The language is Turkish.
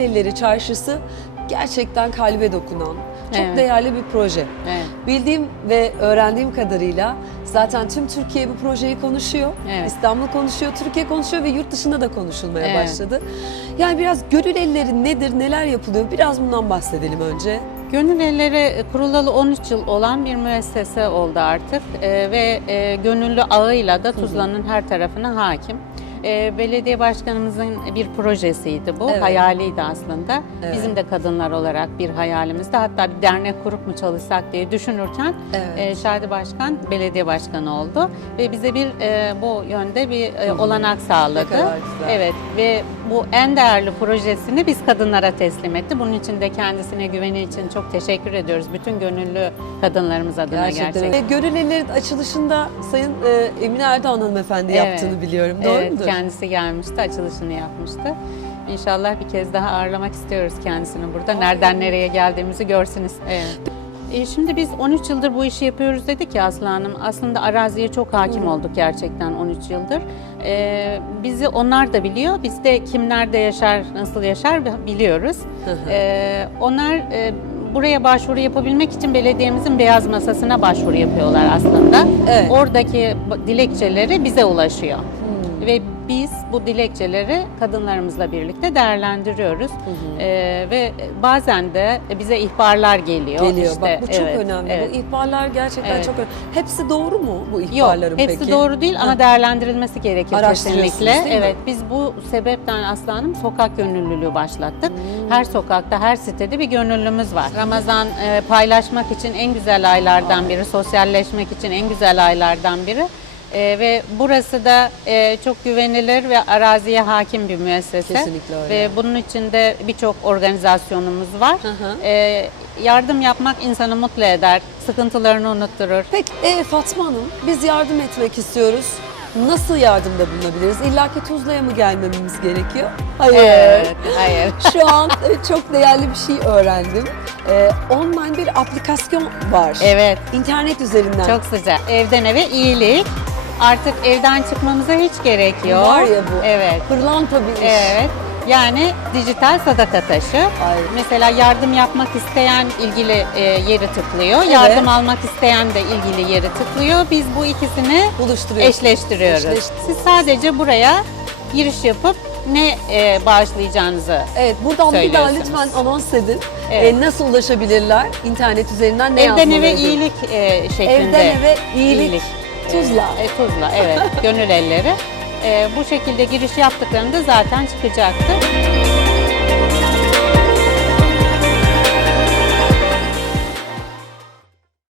Elleri Çarşısı gerçekten kalbe dokunan, çok Evet. değerli bir proje. Evet. Bildiğim ve öğrendiğim kadarıyla zaten tüm Türkiye bu projeyi konuşuyor. Evet. İstanbul konuşuyor, Türkiye konuşuyor ve yurt dışında da konuşulmaya Evet. başladı. Yani biraz gönül elleri nedir, neler yapılıyor biraz bundan bahsedelim önce. Gönül Elleri kurulalı 13 yıl olan bir müessese oldu artık Ee, ve e, gönüllü ağıyla da Tuzla'nın her tarafına hakim. Ee, belediye başkanımızın bir projesiydi bu, Evet. hayaliydi aslında. Evet. Bizim de kadınlar olarak bir hayalimizdi. Hatta bir dernek kurup mu çalışsak diye düşünürken Evet. e, Şadi Başkan belediye başkanı oldu ve bize bir e, bu yönde bir e, olanak sağladı. Evet ve bu en değerli projesini biz kadınlara teslim etti. Bunun için de kendisine güveni için çok teşekkür ediyoruz. Bütün gönüllü kadınlarımız adına gerçekten. Ve Gönül Ellerin açılışında Sayın e, Emine Erdoğan hanımefendi Evet. yaptığını biliyorum. Doğru evet, mudur? Kendisi gelmişti, açılışını yapmıştı. İnşallah bir kez daha ağırlamak istiyoruz kendisini burada. Nereden nereye geldiğimizi görsünüz. Evet. E, Şimdi biz 13 yıldır bu işi yapıyoruz dedik ya Aslı Hanım. Aslında araziye çok hakim olduk gerçekten 13 yıldır. E, bizi onlar da biliyor. Biz de kim nerede yaşar, nasıl yaşar biliyoruz. E, onlar e, buraya başvuru yapabilmek için belediyemizin beyaz masasına başvuru yapıyorlar aslında. Evet. Oradaki dilekçeleri bize ulaşıyor. Hmm. Ve biz bu dilekçeleri kadınlarımızla birlikte değerlendiriyoruz. Ee, ve bazen de bize ihbarlar geliyor. Geliyor. İşte, Bak bu çok evet, önemli. evet. Bu ihbarlar gerçekten Evet. çok önemli. Hepsi doğru mu bu Yok, ihbarların hepsi peki? doğru değil ama değerlendirilmesi gerekir kesinlikle. değil mi? Evet, biz bu sebepten Aslanım sokak gönüllülüğü başlattık. Hmm. Her sokakta, her sitede bir gönüllümüz var. Ramazan e, paylaşmak için en güzel aylardan biri, sosyalleşmek için en güzel aylardan biri. E, ve burası da e, çok güvenilir ve araziye hakim bir müessese. Kesinlikle öyle. Ve bunun içinde birçok organizasyonumuz var. Hı hı. E, yardım yapmak insanı mutlu eder, sıkıntılarını unutturur. Peki e, Fatma Hanım biz yardım etmek istiyoruz. Nasıl yardımda bulunabiliriz? İlla ki Tuzla'ya mı gelmemiz gerekiyor? Hayır. Evet, hayır. Şu an e, çok değerli bir şey öğrendim. E, online bir aplikasyon var. Evet. İnternet üzerinden. Çok sıcak. Evden eve iyilik. Artık evden çıkmamıza hiç gerek yok. Var ya bu. Evet. Pırlanta bir iş. Evet. Yani dijital sadaka taşı. Ay. Mesela yardım yapmak isteyen ilgili e, yeri tıklıyor. Evet. Yardım almak isteyen de ilgili yeri tıklıyor. Biz bu ikisini Buluşturuyoruz. eşleştiriyoruz. Eşleştir- Siz sadece buraya giriş yapıp ne e, bağışlayacağınızı Evet buradan bir daha lütfen anons edin. Evet. E, nasıl ulaşabilirler? İnternet üzerinden ne evden eve iyilik e, şeklinde. Evden eve iyilik. Tuzla. E, tuzla evet. Gönül elleri. E, bu şekilde giriş yaptıklarında zaten çıkacaktır.